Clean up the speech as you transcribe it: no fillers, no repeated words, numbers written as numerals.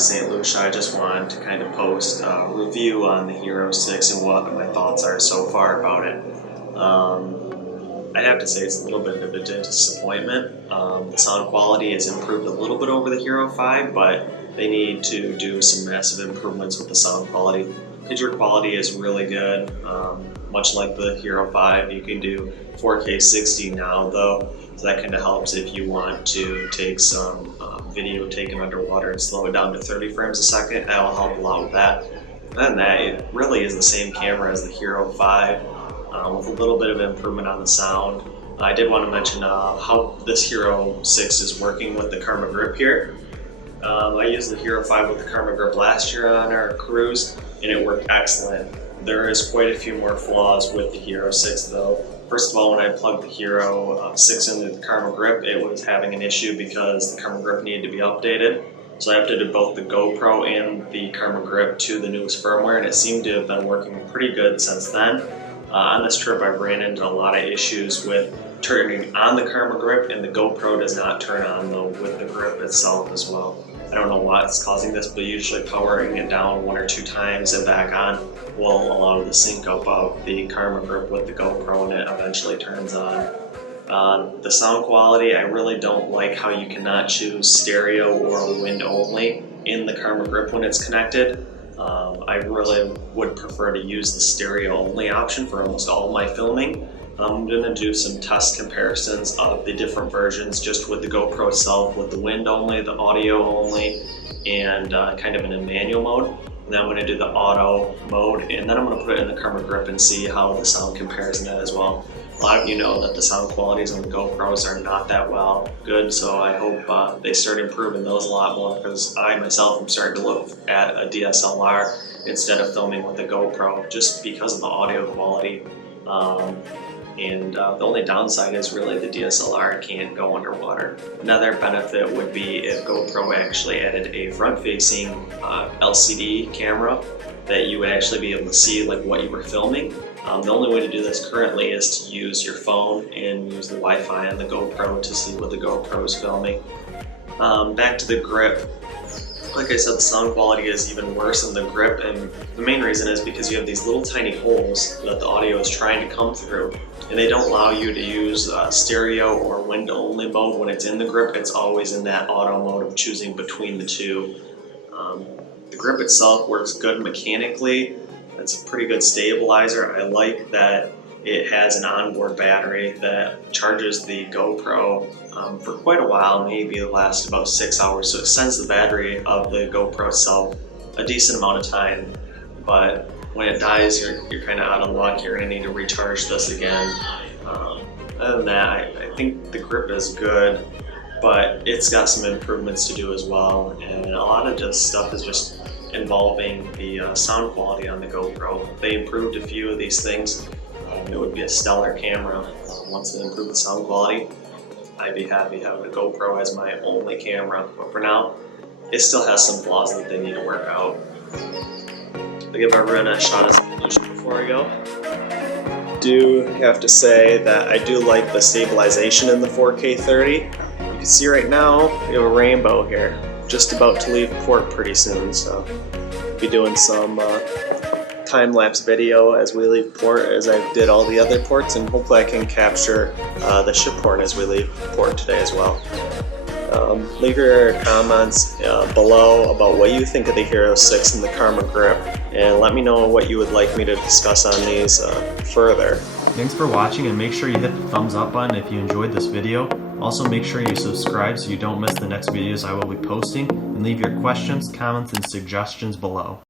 St. Lucia. I just wanted to kind of post a review on the Hero 6 and what my thoughts are so far about it. I'd have to say it's a little bit of a disappointment. The sound quality has improved a little bit over the Hero 5, but they need to do some massive improvements with the sound quality. Picture quality is really good. Much like the Hero 5, you can do 4K 60 now though, so that kind of helps if you want to take some video taken underwater and slow it down to 30 frames a second. That will help a lot with that. Other than that, it really is the same camera as the Hero 5 with a little bit of improvement on the sound. I did want to mention how this Hero 6 is working with the Karma grip here. I used the Hero 5 with the Karma grip last year on our cruise and it worked excellent. There is quite a few more flaws with the Hero 6 though. First of all, when I plugged the Hero 6 into the Karma grip, it was having an issue because the Karma grip needed to be updated. So I updated both the GoPro and the Karma grip to the newest firmware, and it seemed to have been working pretty good since then. On this trip, I ran into a lot of issues with turning on the Karma grip, and the GoPro does not turn on though with the grip itself as well. I don't know what's causing this, but usually powering it down 1 or 2 times and back on will allow the sync up of the Karma grip with the GoPro, and it eventually turns on. The sound quality, I really don't like how you cannot choose stereo or wind only in the Karma grip when it's connected. I really would prefer to use the stereo only option for almost all of my filming. I'm going to do some test comparisons of the different versions just with the GoPro itself, with the wind only, the audio only, and kind of in a manual mode. And then I'm going to do the auto mode, and then I'm going to put it in the Karma grip and see how the sound compares in that as well. A lot of you know that the sound qualities on the GoPros are not that good, so I hope they start improving those a lot more, because I myself am starting to look at a DSLR instead of filming with a GoPro just because of the audio quality. The only downside is really the DSLR can't go underwater. Another benefit would be if GoPro actually added a front-facing LCD camera that you would actually be able to see like what you were filming. The only way to do this currently is to use your phone and use the Wi-Fi on the GoPro to see what the GoPro is filming. Back to the grip. Like I said, the sound quality is even worse in the grip, and the main reason is because you have these little tiny holes that the audio is trying to come through, and they don't allow you to use stereo or wind only mode when it's in the grip. It's always in that auto mode of choosing between the two. The grip itself works good mechanically. It's a pretty good stabilizer. I like that it has an onboard battery that charges the GoPro for quite a while, maybe it lasts about 6 hours, so it extends the battery of the GoPro itself a decent amount of time. But when it dies, you're kind of out of luck. You're going to need to recharge this again. Other than that, I think the grip is good, but it's got some improvements to do as well, and a lot of this stuff is just involving the sound quality on the GoPro. If they improved a few of these things, it would be a stellar camera. Once they improve the sound quality, I'd be happy having a GoPro as my only camera. But for now, it still has some flaws that they need to work out. I'll give everyone a shot of solution before I go. Do have to say that I do like the stabilization in the 4K 30. You can see right now we have a rainbow here. Just about to leave port pretty soon, so I'll be doing some time-lapse video as we leave port, as I did all the other ports, and hopefully I can capture the ship port as we leave port today as well. Leave your comments below about what you think of the Hero 6 and the Karma grip, and let me know what you would like me to discuss on these further. Thanks for watching, and make sure you hit the thumbs up button if you enjoyed this video. Also, make sure you subscribe so you don't miss the next videos I will be posting, and leave your questions, comments, and suggestions below.